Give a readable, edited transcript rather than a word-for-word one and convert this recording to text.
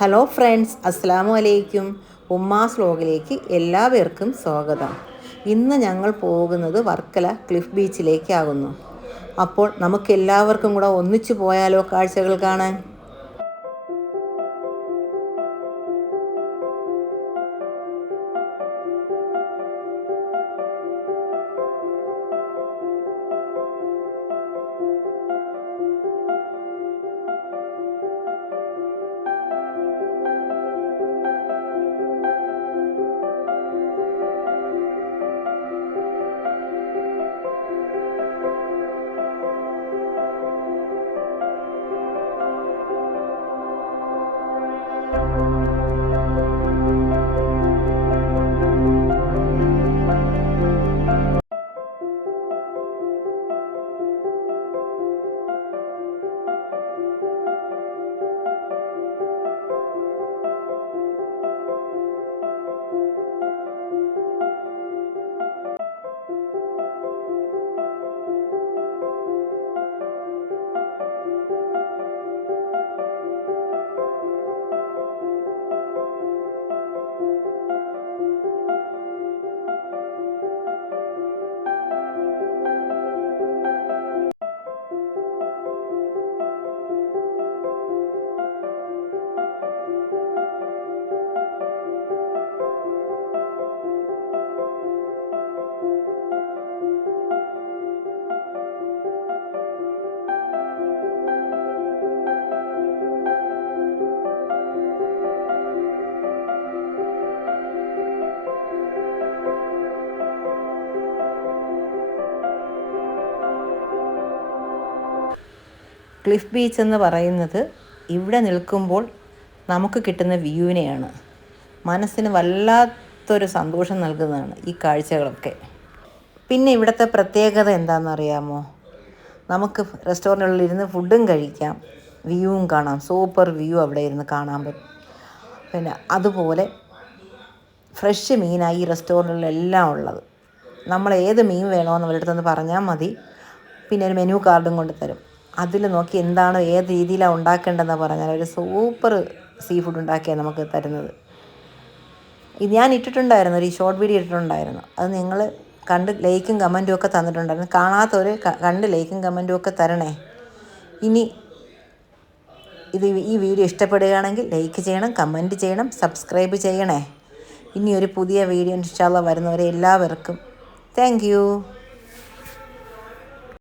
Hello friends, അസ്സലാമു അലൈക്കും. ഉമ്മാസ് വ്ലോഗിലേക്ക് എല്ലാവർക്കും സ്വാഗതം. ഇന്ന് ഞങ്ങൾ പോകുന്നത് വർക്കല ക്ലിഫ് ബീച്ചിലേക്കാകുന്നു. അപ്പോൾ നമുക്ക് എല്ലാവർക്കും കൂടെ ഒന്നിച്ചു പോയാലോ കാഴ്ചകൾ കാണാൻ? ക്ലിഫ് ബീച്ച് എന്ന് പറയുന്നത് ഇവിടെ നിൽക്കുമ്പോൾ നമുക്ക് കിട്ടുന്ന വ്യൂവിനെയാണ്. മനസ്സിന് വല്ലാത്തൊരു സന്തോഷം നൽകുന്നതാണ് ഈ കാഴ്ചകളൊക്കെ. പിന്നെ ഇവിടുത്തെ പ്രത്യേകത എന്താണെന്നറിയാമോ? നമുക്ക് റെസ്റ്റോറൻറ്റുകളിൽ ഇരുന്ന് ഫുഡും കഴിക്കാം, വ്യൂവും കാണാം. സൂപ്പർ വ്യൂ അവിടെ ഇരുന്ന് കാണാൻ പറ്റും. പിന്നെ അതുപോലെ ഫ്രഷ് മീനായി ഈ റെസ്റ്റോറൻറ്റുകളിലെല്ലാം ഉള്ളത്. നമ്മൾ ഏത് മീൻ വേണമെന്ന് അവരുടെ അടുത്തൊന്ന് പറഞ്ഞാൽ മതി. പിന്നെ ഒരു മെനു കാർഡും കൊണ്ട് തരും. അതിൽ നോക്കി എന്താണോ ഏത് രീതിയിലാണ് ഉണ്ടാക്കേണ്ടതെന്ന് പറഞ്ഞാൽ ഒരു സൂപ്പർ സീ ഫുഡ് ഉണ്ടാക്കിയാണ് നമുക്ക് തരുന്നത്. ഇത് ഞാൻ ഇട്ടിട്ടുണ്ടായിരുന്നു, ഒരു ഷോർട്ട് വീഡിയോ ഇട്ടിട്ടുണ്ടായിരുന്നു. അത് നിങ്ങൾ കണ്ട് ലൈക്കും കമൻറ്റും ഒക്കെ തന്നിട്ടുണ്ടായിരുന്നു. കാണാത്തവർ കണ്ട് ലൈക്കും കമൻറ്റും ഒക്കെ തരണേ. ഇനി ഈ വീഡിയോ ഇഷ്ടപ്പെടുകയാണെങ്കിൽ ലൈക്ക് ചെയ്യണം, കമൻറ്റ് ചെയ്യണം, സബ്സ്ക്രൈബ് ചെയ്യണേ. ഇനി ഒരു പുതിയ വീഡിയോ ഇൻഷാ അല്ലാഹ് വരുന്നവരെ എല്ലാവർക്കും താങ്ക് യു.